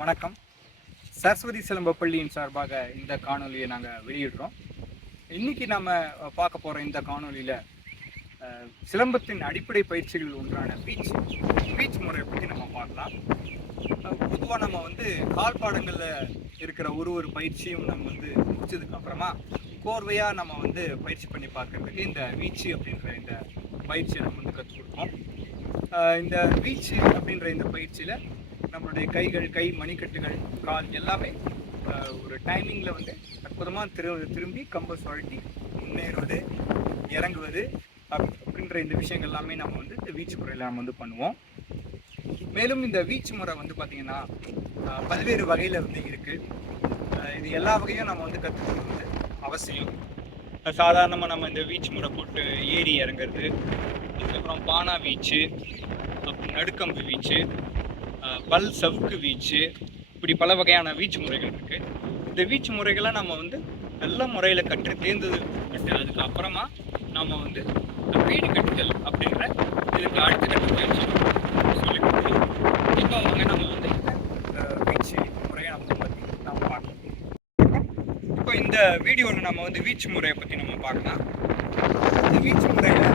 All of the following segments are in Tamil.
வணக்கம். சரஸ்வதி சிலம்ப பள்ளியின் சார்பாக இந்த காணொலியை நாங்கள் வெளியிடுறோம். இன்னைக்கு நம்ம பார்க்க போகிற இந்த காணொலியில் சிலம்பத்தின் அடிப்படை பயிற்சிகள் ஒன்றான பீச் முறையை பற்றி நம்ம பார்க்கலாம். பொதுவாக நம்ம கால் பாடங்களில் இருக்கிற ஒரு பயிற்சியும் நம்ம முடிச்சதுக்கு அப்புறமா கோர்வையாக நம்ம பயிற்சி பண்ணி பார்க்கறதுக்கு இந்த வீச்சு அப்படின்ற இந்த பயிற்சியை நம்ம கற்றுக் கொடுப்போம். இந்த வீச்சு அப்படின்ற இந்த பயிற்சியில் நம்மளுடைய கை மணிக்கட்டுகள், கால் எல்லாமே ஒரு டைமிங்கில் அற்புதமாக திரும்பி கம்பை சுழட்டி முன்னேறுவது, இறங்குவது அப்படின்ற இந்த விஷயங்கள் எல்லாமே நம்ம இந்த வீச்சு முறையில் நம்ம பண்ணுவோம். மேலும் இந்த வீச்சு முறை பார்த்திங்கன்னா பல்வேறு வகையில் இருக்குது. இது எல்லா வகையும் நம்ம கற்றுக்கிறது அவசியம். சாதாரணமாக நம்ம இந்த வீச்சு முறை போட்டு ஏறி இறங்குறது, அதுக்கப்புறம் பானா வீச்சு, அப்புறம் நடுக்கம்பு வீச்சு, பல் சவுக்கு வீச்சு, இப்படி பல வகையான வீச்சு முறைகள் இருக்குது. இந்த வீச்சு முறைகளை நம்ம நல்ல முறையில் கற்று தேர்ந்தது அதுக்கு அப்புறமா நம்ம வீடு கட்டுதல் அப்படின்ற இதுக்கு அடுத்த கட்ட பயிற்சி சொல்லி கொடுக்குறோம். இப்போ நம்ம வீச்சு முறையை பற்றி நம்ம பார்க்கலாம். இப்போ இந்த வீடியோவில் நம்ம வீச்சு முறையை பற்றி நம்ம பார்க்கலாம். இந்த வீச்சு முறையில்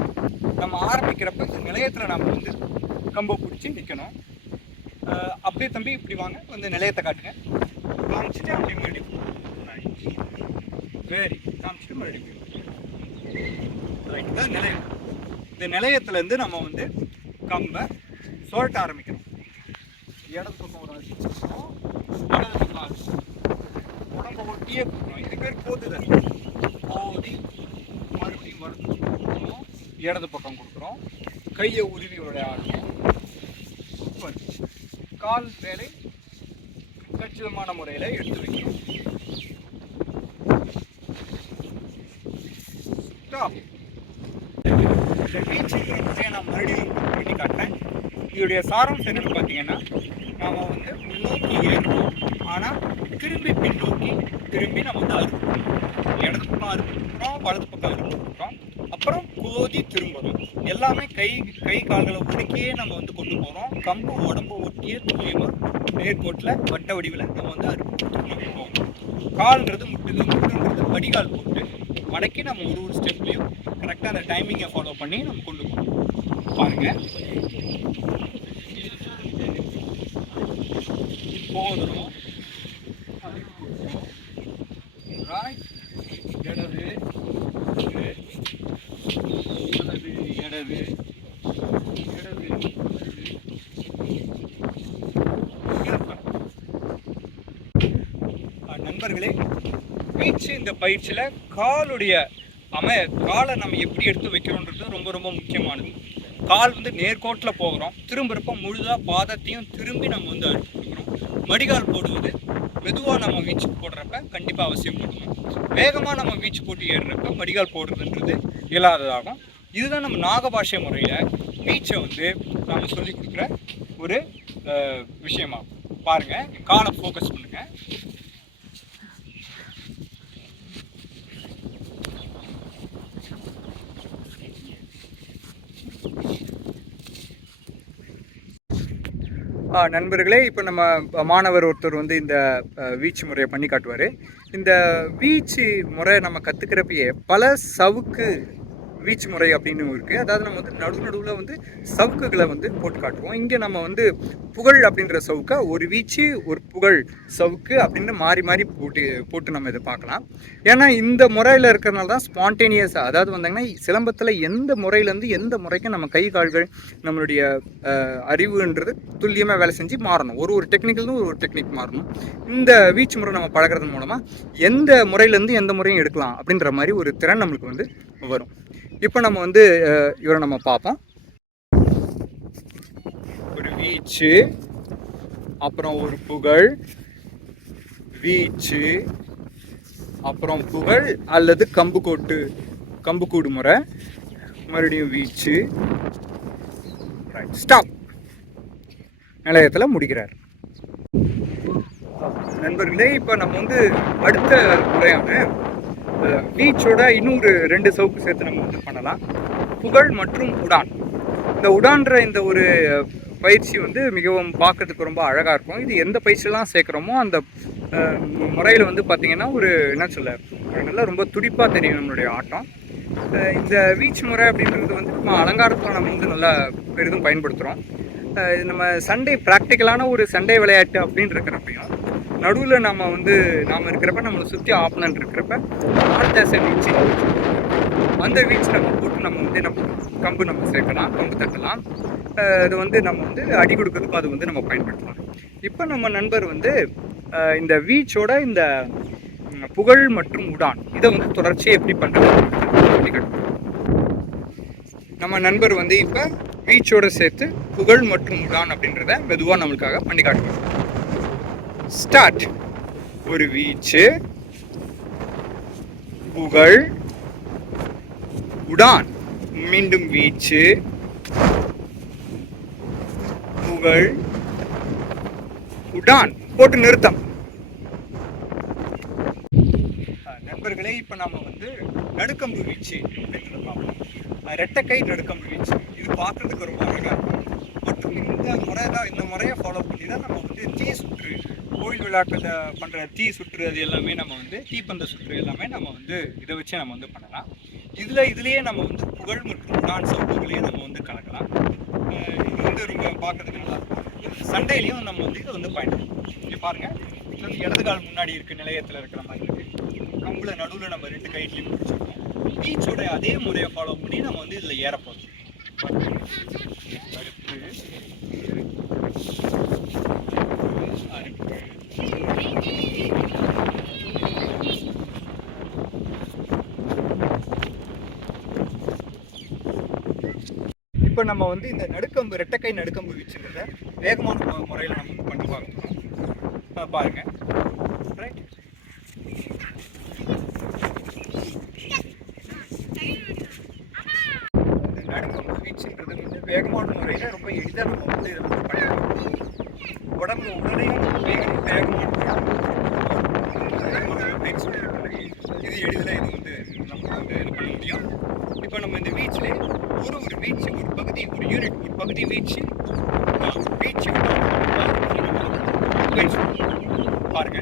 நம்ம ஆரம்பிக்கிறப்ப இந்த நிலையத்தில் நம்ம கம்பை பிடிச்சி நிற்கணும். அப்படியே தம்பி இப்படி வாங்க, நிலையத்தை காட்டுங்க, காமிச்சிட்டு அப்படி மறுபடியும் காமிச்சிட்டு மறுபடியும் தான் நிலையம். இந்த நிலையத்துலேருந்து நம்ம கம்பை சுழட்ட ஆரம்பிக்கணும். இடது பக்கம் ஒரு அடிக்கணும், வலது பக்கம் உடம்பை ஒட்டியே கொடுக்கணும். இது பேர் போதுதல். போதி மறுபடியும் வலது கொடுக்குறோம், இடது பக்கம் கொடுக்குறோம், கையை உருவி விளையாடணும். கால் வேலை கச்சிதமான முறையில் எடுத்து வைக்கணும். இந்த வீச்சு முறையை நான் மறுபடியும் பண்ணி காட்டுறேன். இதோடைய சாராம்சம் என்னன்னு பார்த்தீங்கன்னா, நாம் முன்னோக்கி ஏறுறோம், ஆனால் திரும்பி பின்னோக்கி திரும்பி நம்ம அறுக்கிறோம். இடது பக்கம் அறுக்கிறோம், வலது பக்கம் அறுக்கிறோம், அப்புறம் கோதி திரும்பணும். எல்லாமே கை கால்களை ஒடுக்கியே நம்ம கொண்டு போகிறோம். கம்பு உடம்பு ஒட்டியே துல்லியமாக நேர்கோட்டில் வட்ட வடிவில் நம்ம அறுப்போம். கால்ன்றது முட்டுன்றது வடிகால் போட்டு மடக்கி நம்ம ஒரு ஸ்டெப்லையும் கரெக்டாக அந்த டைமிங்கை ஃபாலோ பண்ணி நம்ம கொண்டு போகிறோம். பாருங்கள், போதும். இடது இடது இடது நண்பர்களே, வீச்சு இந்த பயிற்சியில் காலை நம்ம எப்படி எடுத்து வைக்கிறோன்றது ரொம்ப ரொம்ப முக்கியமானது. கால் நேர்கோட்டில் போகிறோம், திரும்புறப்ப முழுதாக பாதத்தையும் திரும்பி நம்ம அறுத்துக்கிறோம். மடிகால் போடுவது மெதுவாக நம்ம வீச்சு போடுறப்ப கண்டிப்பாக அவசியம் போடணும். வேகமாக நம்ம வீச்சு போட்டு ஏறுறப்ப மடிகால் போடுறதுன்றது இயலாததாகும். இதுதான் நம்ம நாகபாஷை முறையில் வீச்சை நம்ம சொல்லி கொடுக்குற ஒரு விஷயமாகும். பாருங்கள், காலை ஃபோக்கஸ் பண்ணுங்கள். நண்பர்களே, இப்போ நம்ம மாணவர் ஒருத்தர் இந்த வீச்சு முறையை பண்ணி காட்டுவார். இந்த வீச்சு முறை நம்ம கற்றுக்கிறப்பயே பல சவுக்கு வீச்சு முறை அப்படின்னு இருக்குது. அதாவது நம்ம நடுவில் சவுக்குகளை போட்டு காட்டுவோம். இங்கே நம்ம புகழ் அப்படின்ற சவுக்கை ஒரு வீச்சு ஒரு புகழ் சவுக்கு அப்படின்னு மாறி மாறி போட்டு நம்ம இதை பார்க்கலாம். ஏன்னா இந்த முறையில் இருக்கிறனால தான் ஸ்பான்டேனியஸாக, அதாவது சிலம்பத்தில் எந்த முறையிலேருந்து எந்த முறைக்கும் நம்ம கை கால்கள் நம்மளுடைய அறிவுன்றது துல்லியமாக வேலை செஞ்சு மாறணும். ஒரு டெக்னிக்கல்னு ஒரு டெக்னிக் மாறணும். இந்த வீச்சு முறை நம்ம பழகிறது மூலமாக எந்த முறையிலேருந்து எந்த முறையும் எடுக்கலாம் அப்படின்ற மாதிரி ஒரு திறன் நம்மளுக்கு வரும். இப்போ நம்ம இவரை நம்ம பார்ப்போம். ஒரு வீச்சு, அப்புறம் ஒரு புகழ், வீச்சு, அப்புறம் புகழ் அல்லது கம்புக்கூடு முறை, மறுபடியும் வீச்சு, ஸ்டாப், நிலையத்தில் முடிக்கிறார். நண்பர்களே, இப்போ நம்ம அடுத்த முறையான வீச்சோட இன்னொரு 2 சவுக்கு சேர்த்து நம்ம பண்ணலாம். புகழ் மற்றும் உடான். இந்த உடான்ற இந்த ஒரு பயிற்சி வந்து மிகவும் பார்க்கறதுக்கு ரொம்ப அழகாக இருக்கும். இது எந்த பயிற்சியெல்லாம் சேர்க்குறோமோ அந்த முறையில் வந்து பார்த்திங்கன்னா ஒரு என்ன சொல்ல நல்லா ரொம்ப துடிப்பாக தெரியும் நம்மளுடைய ஆட்டம். இந்த வீச்சு முறை அப்படின்றது வந்து நம்ம அலங்காரத்தில் நம்ம வந்து நல்லா பெரிதும் பயன்படுத்துகிறோம். நம்ம சண்டே ப்ராக்டிக்கலான ஒரு சண்டே விளையாட்டு அப்படின்னு இருக்கிறப்பையும் நடுவில் நாம் இருக்கிறப்ப நம்மளை சுற்றி ஆப்பனன்ட் இருக்கிறப்ப ஆர்த்தாச வீச்சு அந்த வீச்சு நம்ம போட்டு நம்ம கம்பு நம்ம சேர்க்கலாம், கம்பு தட்டலாம். அது வந்து நம்ம வந்து அடி கொடுக்கறதுக்கும் அது வந்து நம்ம பயன்படுத்தலாம். இப்போ நம்ம நண்பர் வந்து இந்த வீச்சோட இந்த புகழ் மற்றும் உடான் இதை வந்து தொடர்ச்சியாக எப்படி பண்ணுறது நம்ம நண்பர் வந்து இப்போ வீச்சோட சேர்த்து புகழ் மற்றும் உடான் அப்படின்றத மெதுவாக நம்மளுக்காக பண்ணி காட்டுவோம். ஸ்டார்ட். ஒரு வீச்சு, புகழ், உடான், மீண்டும் வீச்சு, புகழ், உடான் போட்டு நிறுத்தம். நண்பர்களே, இப்போ நம்ம வந்து நடுக்கம்பு வீச்சு அப்படின்றத பார்ப்போம். ரெட்டைக்கை நடுக்கம்பு வீச்சு இது பார்க்கறதுக்கு ரொம்ப அழகாக இருக்கும். மற்றும் இந்த முறையை ஃபாலோ பண்ணி தான் நம்ம வந்து தீ சுற்று, கோயில் விழாக்களில் பண்ணுற தீ சுற்று அது எல்லாமே நம்ம வந்து தீப்பந்த சுற்று எல்லாமே நம்ம வந்து இதை வச்சு நம்ம வந்து பண்ணலாம். இதுலேயே நம்ம வந்து புகழ் மற்றும் உடான் சவுண்டுகளையே நம்ம வந்து கலக்கலாம். இது வந்து ரொம்ப பார்க்கறதுக்கு நல்லாயிருக்கும். சண்டையிலையும் நம்ம வந்து இதை வந்து பயன்படுத்தலாம். இங்கே பாருங்கள், இது வந்து இடது கால் முன்னாடி இருக்குது, நிலையத்தில் இருக்கிற மாதிரி இருக்குது. கம்புல நடுவில் நம்ம 2 கைட்லையும் பிடிச்சிருக்கோம். பீச்சோட அதே முறையை ஃபாலோ பண்ணி நம்ம வந்து இதில் ஏறப்போம். இப்போ நம்ம வந்து இந்த நடுக்கம்பு ரெட்டைக்கை நடுக்கம்பு வீச்சுன்றத வேகமான முறையில் நம்ம வந்து பண்ணி பார்க்கணும். பாருங்க, ரைட். நடுக்கம்பு வீச்சுன்றது வந்து வேகமான முறையில் ரொம்ப எளிதாக நம்ம வந்து இதை வந்து பண்ணிடலாம். உடம்பு உடனே வேகமான இது எளிதில் இது வந்து நம்ம வந்து இது பண்ண முடியும். இப்போ நம்ம இந்த வீச்சிலே ஒரு வீச்சு ஒரு பகுதி ஒரு யூனிட் ஒரு பகுதி வீச்சு பாருங்க.